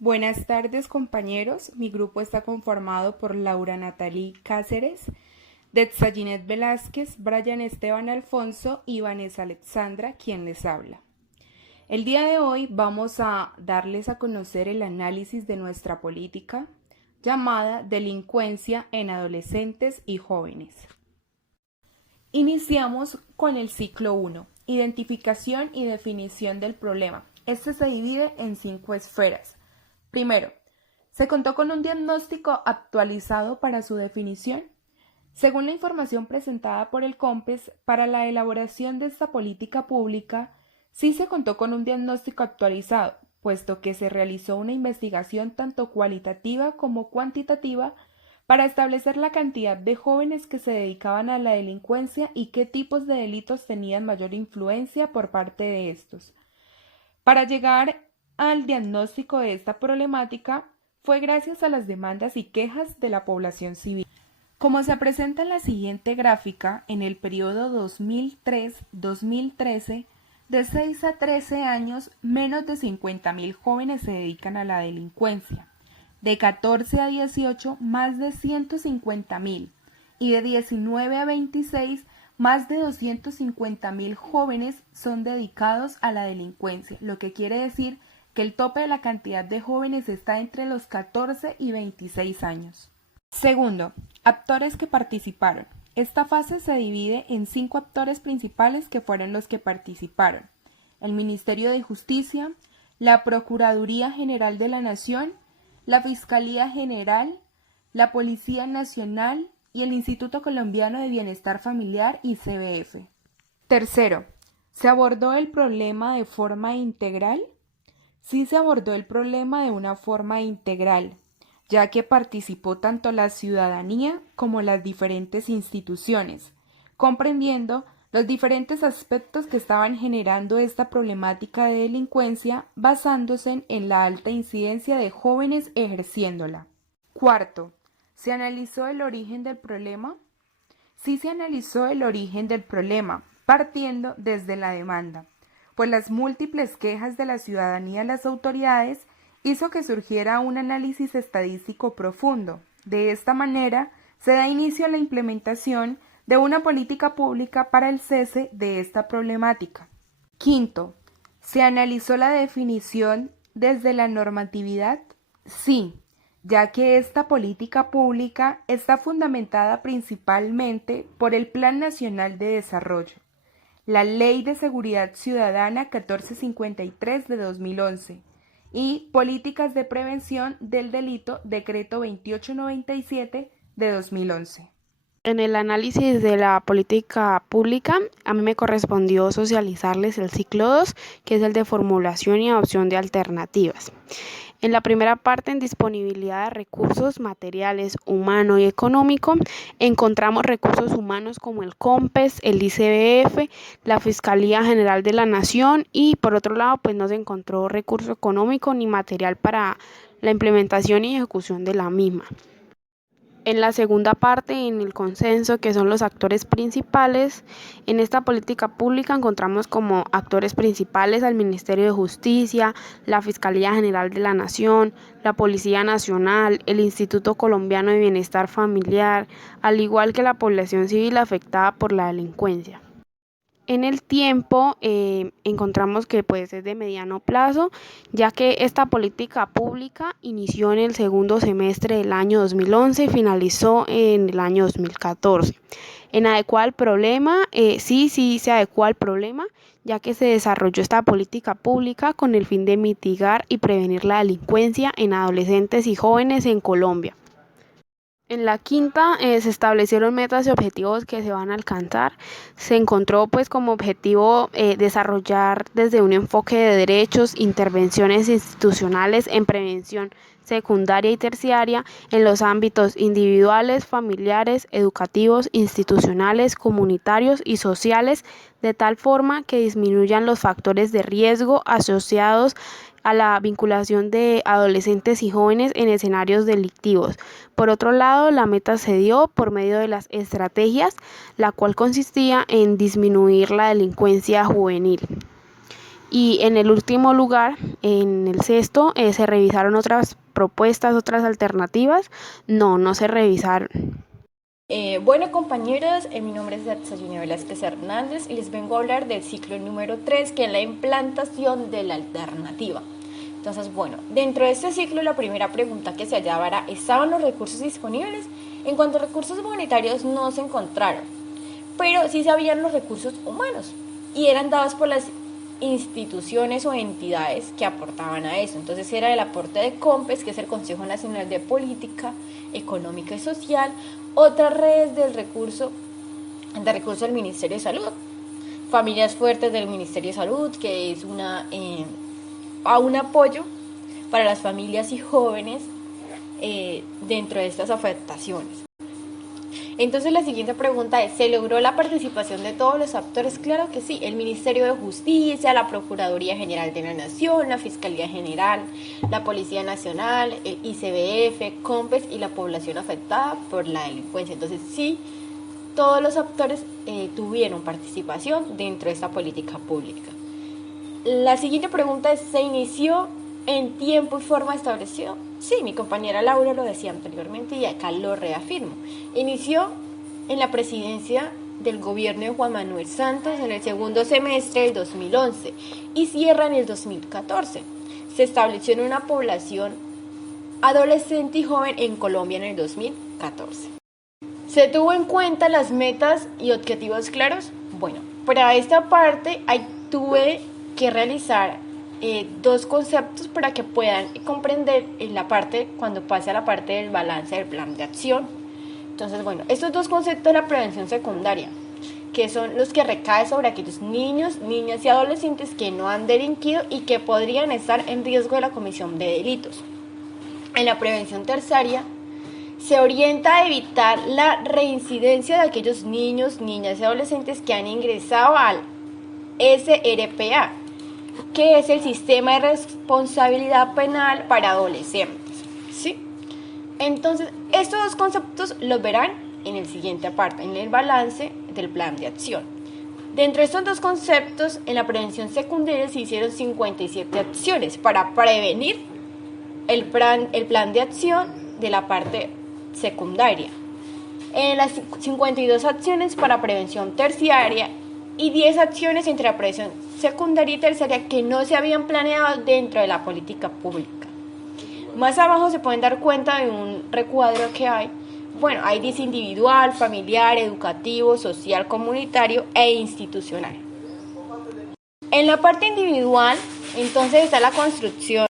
Buenas tardes, compañeros. Mi grupo está conformado por Laura Natalie Cáceres, Detsaginet Velázquez, Brian Esteban Alfonso y Vanessa Alexandra, quien les habla. El día de hoy vamos a darles a conocer el análisis de nuestra política llamada Delincuencia en Adolescentes y Jóvenes. Iniciamos con el ciclo 1, identificación y definición del problema. Este se divide en 5 esferas. Primero, ¿se contó con un diagnóstico actualizado para su definición? Según la información presentada por el COMPES, para la elaboración de esta política pública, sí se contó con un diagnóstico actualizado, puesto que se realizó una investigación tanto cualitativa como cuantitativa para establecer la cantidad de jóvenes que se dedicaban a la delincuencia y qué tipos de delitos tenían mayor influencia por parte de estos. Para llegar al diagnóstico de esta problemática fue gracias a las demandas y quejas de la población civil. Como se presenta en la siguiente gráfica, en el periodo 2003-2013, de 6 a 13 años, menos de 50.000 jóvenes se dedican a la delincuencia. De 14 a 18, más de 150.000. Y de 19 a 26, más de 250.000 jóvenes son dedicados a la delincuencia, lo que quiere decir que el tope de la cantidad de jóvenes está entre los 14 y 26 años. Segundo, actores que participaron. Esta fase se divide en 5 actores principales que fueron los que participaron: el Ministerio de Justicia, la Procuraduría General de la Nación, la Fiscalía General, la Policía Nacional y el Instituto Colombiano de Bienestar Familiar y CBF. Tercero, ¿se abordó el problema de forma integral? Sí, se abordó el problema de una forma integral, ya que participó tanto la ciudadanía como las diferentes instituciones, comprendiendo los diferentes aspectos que estaban generando esta problemática de delincuencia, basándose en la alta incidencia de jóvenes ejerciéndola. Cuarto, ¿se analizó el origen del problema? Sí, se analizó el origen del problema, partiendo desde la demanda, pues las múltiples quejas de la ciudadanía a las autoridades hizo que surgiera un análisis estadístico profundo. De esta manera, se da inicio a la implementación de una política pública para el cese de esta problemática. Quinto, ¿se analizó la definición desde la normatividad? Sí, ya que esta política pública está fundamentada principalmente por el Plan Nacional de Desarrollo, la Ley de Seguridad Ciudadana 1453 de 2011 y Políticas de Prevención del Delito Decreto 2897 de 2011. En el análisis de la política pública, a mí me correspondió socializarles el ciclo 2, que es el de formulación y adopción de alternativas. En la primera parte, en disponibilidad de recursos materiales, humano y económico, encontramos recursos humanos como el COMPES, el ICBF, la Fiscalía General de la Nación y por otro lado, pues no se encontró recurso económico ni material para la implementación y ejecución de la misma. En la segunda parte, en el consenso, que son los actores principales, en esta política pública encontramos como actores principales al Ministerio de Justicia, la Fiscalía General de la Nación, la Policía Nacional, el Instituto Colombiano de Bienestar Familiar, al igual que la población civil afectada por la delincuencia. En el tiempo encontramos que pues es de mediano plazo, ya que esta política pública inició en el segundo semestre del año 2011 y finalizó en el año 2014. En adecuar el problema, sí se adecuó al problema, ya que se desarrolló esta política pública con el fin de mitigar y prevenir la delincuencia en adolescentes y jóvenes en Colombia. En la quinta se establecieron metas y objetivos que se van a alcanzar. Se encontró pues como objetivo desarrollar desde un enfoque de derechos, intervenciones institucionales en prevención secundaria y terciaria en los ámbitos individuales, familiares, educativos, institucionales, comunitarios y sociales, de tal forma que disminuyan los factores de riesgo asociados a la vinculación de adolescentes y jóvenes en escenarios delictivos. Por otro lado, la meta se dio por medio de las estrategias, la cual consistía en disminuir la delincuencia juvenil. Y en el último lugar, en el sexto, se revisaron otras propuestas, otras alternativas. No se revisaron. Bueno, compañeros, mi nombre es Yatsayune Velázquez Hernández y les vengo a hablar del ciclo número 3, que es la implantación de la alternativa. Entonces, bueno, dentro de este ciclo la primera pregunta que se hallaba era: ¿estaban los recursos disponibles? En cuanto a recursos monetarios no se encontraron, pero sí se habían los recursos humanos y eran dados por las instituciones o entidades que aportaban a eso. Entonces era el aporte de COMPES, que es el Consejo Nacional de Política Económica y Social, otras redes del recurso del Ministerio de Salud, Familias Fuertes del Ministerio de Salud, que es un apoyo para las familias y jóvenes dentro de estas afectaciones. Entonces la siguiente pregunta es: ¿se logró la participación de todos los actores? Claro que sí, el Ministerio de Justicia, la Procuraduría General de la Nación, la Fiscalía General, la Policía Nacional, el ICBF, COMPES y la población afectada por la delincuencia. Entonces sí, todos los actores tuvieron participación dentro de esta política pública. La siguiente pregunta es: ¿se inició en tiempo y forma establecido? Sí, mi compañera Laura lo decía anteriormente y acá lo reafirmo. Inició en la presidencia del gobierno de Juan Manuel Santos en el segundo semestre del 2011 y cierra en el 2014. Se estableció en una población adolescente y joven en Colombia en el 2014. ¿Se tuvo en cuenta las metas y objetivos claros? Bueno, para esta parte tuve que realizar dos conceptos para que puedan comprender en la parte, cuando pase a la parte del balance del plan de acción. Entonces, bueno, estos dos conceptos de la prevención secundaria, que son los que recaen sobre aquellos niños, niñas y adolescentes que no han delinquido y que podrían estar en riesgo de la comisión de delitos. En la prevención terciaria se orienta a evitar la reincidencia de aquellos niños, niñas y adolescentes que han ingresado al SRPA, que es el Sistema de Responsabilidad Penal para Adolescentes, ¿sí? Entonces, estos dos conceptos los verán en el siguiente parte, en el balance del plan de acción. Dentro de estos dos conceptos, en la prevención secundaria se hicieron 57 acciones para prevenir el plan de acción de la parte secundaria. En las 52 acciones para prevención terciaria y 10 acciones entre la prevención secundaria y terciaria que no se habían planeado dentro de la política pública. Más abajo se pueden dar cuenta de un recuadro que hay. Bueno, hay dice individual, familiar, educativo, social, comunitario e institucional. En la parte individual, entonces está la construcción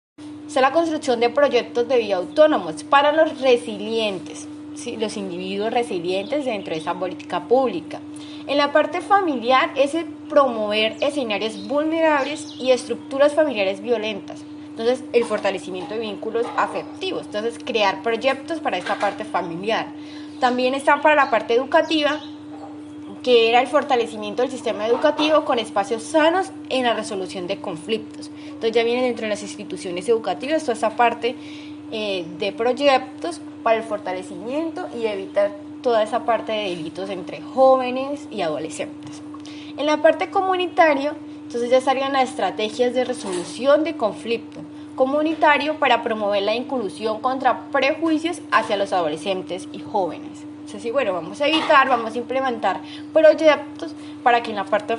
de proyectos de vida autónomos para los resilientes, ¿sí? Los individuos resilientes dentro de esa política pública. En la parte familiar es el promover escenarios vulnerables y estructuras familiares violentas. Entonces, el fortalecimiento de vínculos afectivos. Entonces, crear proyectos para esta parte familiar. También está para la parte educativa, que era el fortalecimiento del sistema educativo con espacios sanos en la resolución de conflictos. Entonces, ya viene dentro de las instituciones educativas toda esta parte de proyectos para el fortalecimiento y evitar toda esa parte de delitos entre jóvenes y adolescentes. En la parte comunitaria, entonces ya estarían las estrategias de resolución de conflicto comunitario para promover la inclusión contra prejuicios hacia los adolescentes y jóvenes. Entonces, sí, bueno, vamos a implementar proyectos para que en la parte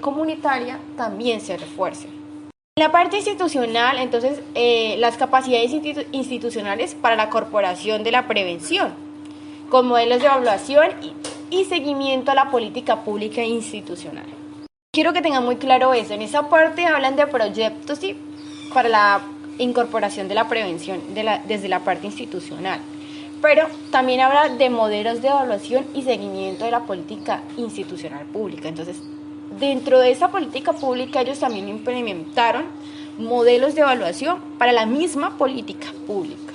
comunitaria también se refuerce. En la parte institucional, entonces, las capacidades institucionales para la corporación de la prevención, con modelos de evaluación y seguimiento a la política pública institucional. Quiero que tengan muy claro eso. En esa parte hablan de proyectos para la incorporación de la prevención desde la parte institucional, pero también habla de modelos de evaluación y seguimiento de la política institucional pública. Entonces, dentro de esa política pública ellos también implementaron modelos de evaluación para la misma política pública.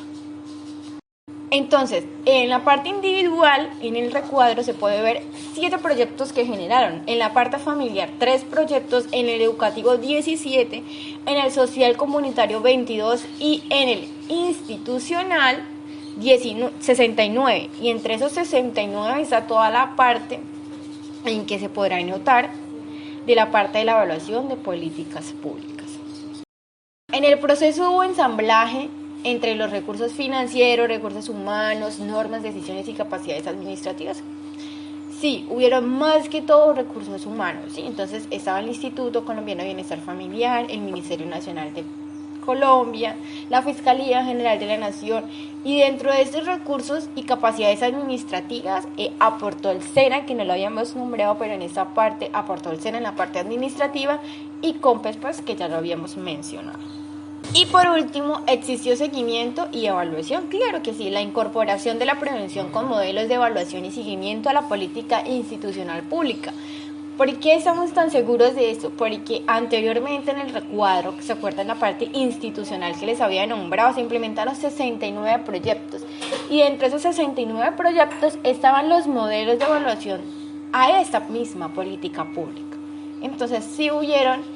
Entonces, en la parte individual, en el recuadro se puede ver 7 proyectos que generaron. En la parte familiar, 3 proyectos, en el educativo 17, en el social comunitario 22 y en el institucional 69. Y entre esos 69 está toda la parte en que se podrá notar de la parte de la evaluación de políticas públicas. En el proceso hubo ensamblaje entre los recursos financieros, recursos humanos, normas, decisiones y capacidades administrativas. Sí, hubieron más que todo recursos humanos, ¿sí? Entonces estaba el Instituto Colombiano de Bienestar Familiar, el Ministerio Nacional de Colombia, la Fiscalía General de la Nación, y dentro de estos recursos y capacidades administrativas aportó el SENA, que no lo habíamos nombrado, pero en esta parte aportó el SENA en la parte administrativa, y COMPES, pues, que ya lo habíamos mencionado. Y por último, existió seguimiento y evaluación. Claro que sí, la incorporación de la prevención con modelos de evaluación y seguimiento a la política institucional pública. ¿Por qué estamos tan seguros de esto? Porque anteriormente en el recuadro, ¿se acuerdan la parte institucional que les había nombrado? Se implementaron 69 proyectos, y entre esos 69 proyectos estaban los modelos de evaluación a esta misma política pública. Entonces sí hubieron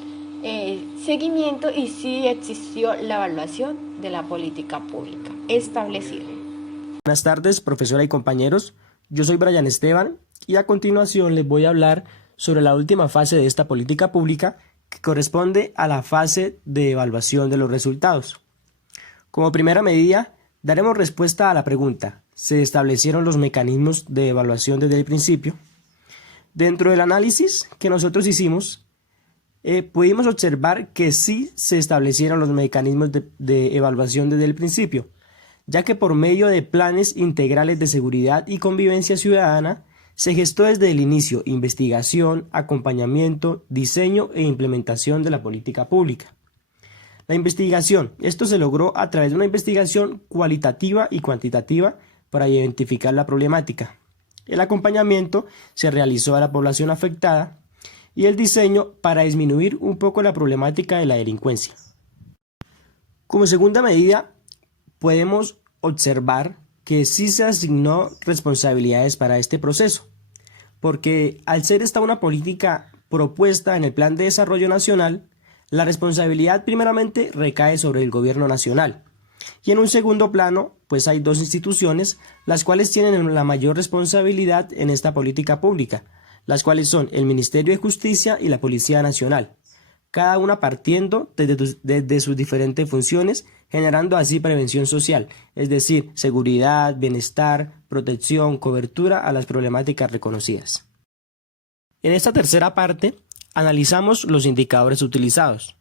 seguimiento y sí existió la evaluación de la política pública establecida. Buenas tardes, profesora y compañeros. Yo soy Brian Esteban y a continuación les voy a hablar sobre la última fase de esta política pública, que corresponde a la fase de evaluación de los resultados. Como primera medida, daremos respuesta a la pregunta: ¿se establecieron los mecanismos de evaluación desde el principio? Dentro del análisis que nosotros hicimos, pudimos observar que sí se establecieron los mecanismos de evaluación desde el principio, ya que por medio de planes integrales de seguridad y convivencia ciudadana se gestó desde el inicio investigación, acompañamiento, diseño e implementación de la política pública. La investigación, esto se logró a través de una investigación cualitativa y cuantitativa para identificar la problemática. El acompañamiento se realizó a la población afectada, y el diseño para disminuir un poco la problemática de la delincuencia. Como segunda medida, podemos observar que sí se asignó responsabilidades para este proceso, porque al ser esta una política propuesta en el Plan de Desarrollo Nacional, la responsabilidad primeramente recae sobre el Gobierno Nacional, y en un segundo plano, pues hay dos instituciones las cuales tienen la mayor responsabilidad en esta política pública, las cuales son el Ministerio de Justicia y la Policía Nacional, cada una partiendo desde sus diferentes funciones, generando así prevención social, es decir, seguridad, bienestar, protección, cobertura a las problemáticas reconocidas. En esta tercera parte, analizamos los indicadores utilizados.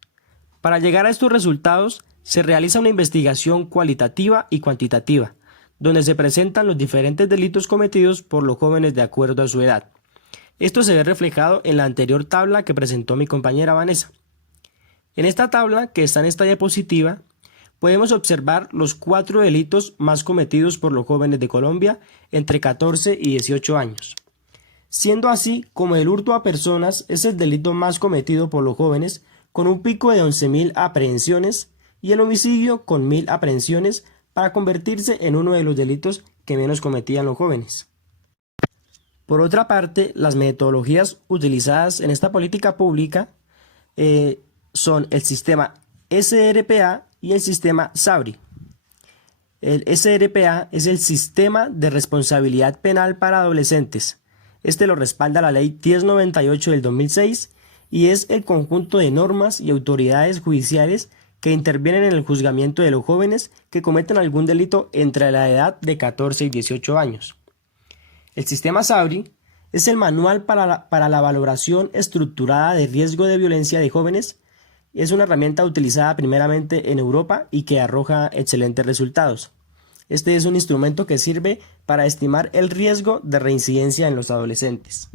Para llegar a estos resultados, se realiza una investigación cualitativa y cuantitativa, donde se presentan los diferentes delitos cometidos por los jóvenes de acuerdo a su edad. Esto se ve reflejado en la anterior tabla que presentó mi compañera Vanessa. En esta tabla, que está en esta diapositiva, podemos observar los 4 delitos más cometidos por los jóvenes de Colombia entre 14 y 18 años. Siendo así como el hurto a personas es el delito más cometido por los jóvenes, con un pico de 11.000 aprehensiones, y el homicidio con 1.000 aprehensiones, para convertirse en uno de los delitos que menos cometían los jóvenes. Por otra parte, las metodologías utilizadas en esta política pública son el sistema SRPA y el sistema SABRI. El SRPA es el Sistema de Responsabilidad Penal para Adolescentes. Este lo respalda la Ley 1098 del 2006 y es el conjunto de normas y autoridades judiciales que intervienen en el juzgamiento de los jóvenes que cometen algún delito entre la edad de 14 y 18 años. El sistema SABRI es el manual para la valoración estructurada de riesgo de violencia de jóvenes. Es una herramienta utilizada primeramente en Europa y que arroja excelentes resultados. Este es un instrumento que sirve para estimar el riesgo de reincidencia en los adolescentes.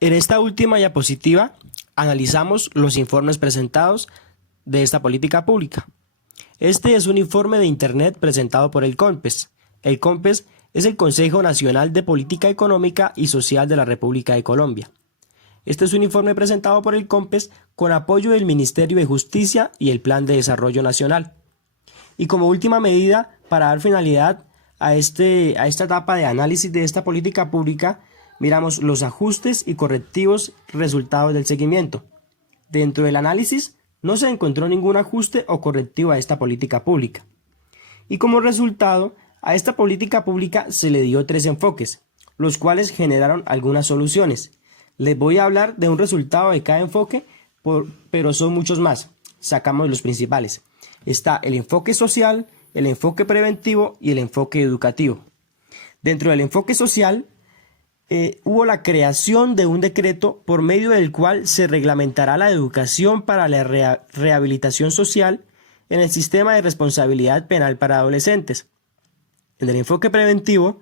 En esta última diapositiva analizamos los informes presentados de esta política pública. Este es un informe de Internet presentado por el COMPES. El COMPES es el Consejo Nacional de Política Económica y Social de la República de Colombia. Este es un informe presentado por el COMPES con apoyo del Ministerio de Justicia y el Plan de Desarrollo Nacional. Y como última medida, para dar finalidad a esta etapa de análisis de esta política pública, miramos los ajustes y correctivos resultados del seguimiento. Dentro del análisis no se encontró ningún ajuste o correctivo a esta política pública. Y como resultado, a esta política pública se le dio 3 enfoques, los cuales generaron algunas soluciones. Les voy a hablar de un resultado de cada enfoque, pero son muchos más. Sacamos los principales. Está el enfoque social, el enfoque preventivo y el enfoque educativo. Dentro del enfoque social, hubo la creación de un decreto por medio del cual se reglamentará la educación para la rehabilitación social en el sistema de responsabilidad penal para adolescentes. En el enfoque preventivo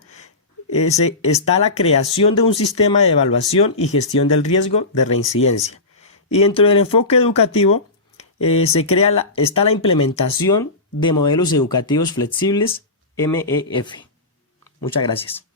está la creación de un sistema de evaluación y gestión del riesgo de reincidencia. Y dentro del enfoque educativo está la implementación de modelos educativos flexibles, MEF. Muchas gracias.